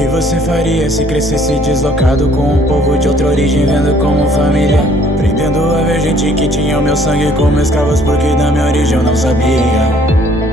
que você faria se crescesse deslocado com um povo de outra origem, vendo como família? Aprendendo a ver gente que tinha o meu sangue como escravos, porque da minha origem eu não sabia.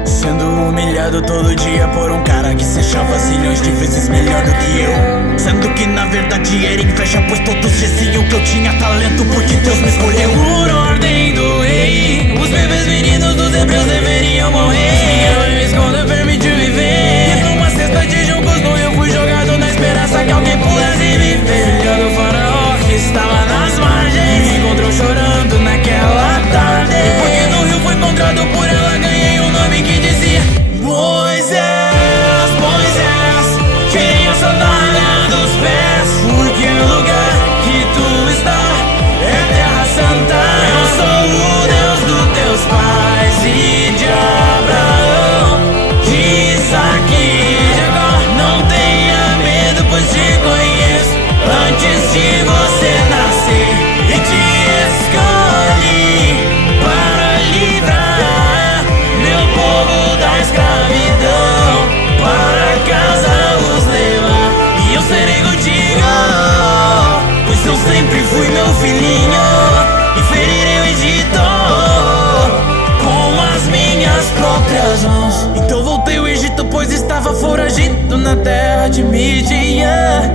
Sendo humilhado todo dia por um cara que se achava zilhões de vezes melhor do que eu, sendo que na verdade era inveja, pois todos diziam que eu tinha talento, porque Deus me escolheu. Por ordem do rei, os bebês meninos dos hebreus deveriam morrer. Minha mãe me esconde permitiu viver. E numa cesta de juncos no rio fui jogado na esperança que alguém pudesse me ver. Filha do faraó que estava nas margens me encontrou chorando naquela tarde. E porque no rio fui encontrado por ela, ganhei um nome que dizia Moisés, Moisés, tirei a sandália dos pés, porque o lugar que tu está é terra santa. Eu sou o Deus dos teus pais e de Abraão, de Isaac e Jacó. Não tenha medo, pois te conheço antes de você nascer e te escolhi para livrar meu povo da escravidão, para casa os levar. E eu serei contigo, pois eu sempre fui meu filhinho, e ferirei o Egito com as minhas próprias mãos. Então voltei ao Egito, pois estava foragido na terra de Midian,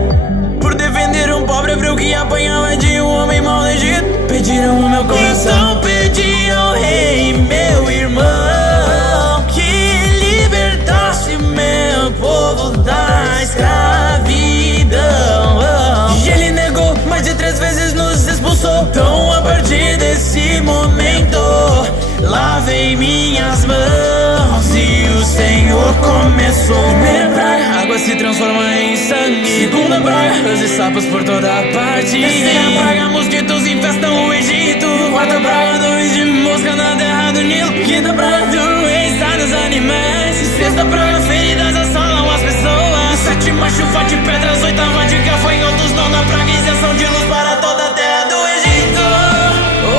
por defender um pobre hebreu que apanhava de um homem mau no Egito. Pediram o meu coração, então pedi ao rei, meu irmão, que libertasse meu povo da escravidão. E ele negou, mais de 3 vezes nos expulsou. Então a partir desse momento lavei minhas mãos e o Senhor começou. Primeira praga, a água se transforma em sangue. Segunda praga, rãs e sapos por toda parte. Terceira praga, mosquitos infestam o Egito. Quarta praga, nuvens de mosca na terra do Nilo. Quinta praga, doença nos animais. Sexta praga, feridas assolam as pessoas. Sétima, chuva de pedras. Oitava, de gafanhotos. Nona praga, isenção de luz para toda a terra do Egito.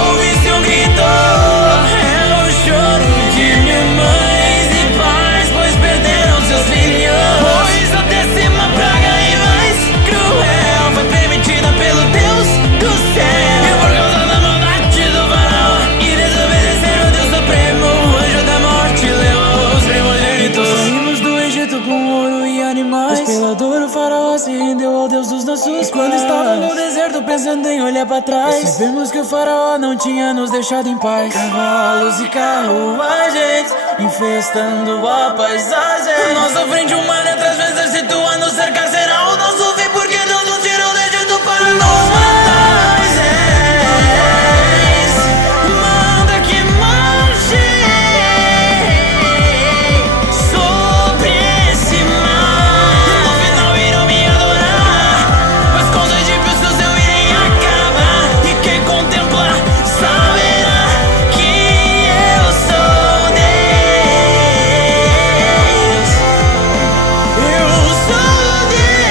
Ouvi-se um grito, é o choro de minha mães e pais, pois perderam seus filhos. Pois a 10ª praga e mais cruel foi permitida pelo Deus do céu. E por causa da maldade do faraó e desobedecer o Deus supremo, o anjo da morte levou os primogênitos. Saímos do Egito com ouro e animais, pois pela dor o faraó se rendeu ao Deus dos nossos pais. E quando estava no deserto pensando em olhar pra trás, percebemos que o faraó não tinha nos deixado em paz. Cavalos e carruagens infestando a paisagem. À nossa frente um mar atrás do exército a nos cercar. Será o nosso fim, porque Deus nos tirou do Egito para nos matar. Moisés, manda que marche sobre esse mar. No final irão me adorar, pois com os egípcios eu irei acabar. E quem contemplar saberá que eu sou Deus. Eu sou Deus.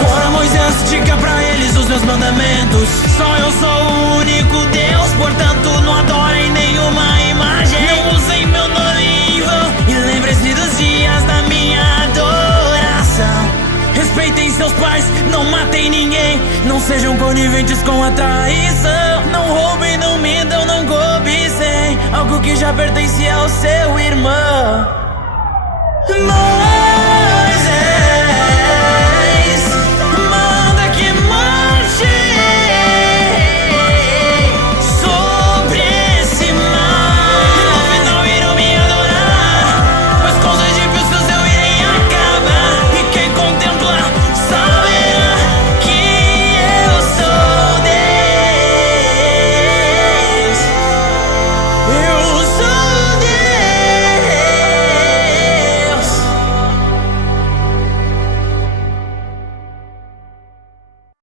Agora Moisés, diga pra eles os meus mandamentos. Só eu sou o único Deus, portanto não adorem nenhuma imagem. Não usem meu nome em vão e lembrem-se dos dias da minha adoração. Respeitem seus pais, não matem ninguém, não sejam coniventes com a traição. Não roubem, não mintam, não cobicem algo que já pertencia ao seu irmão.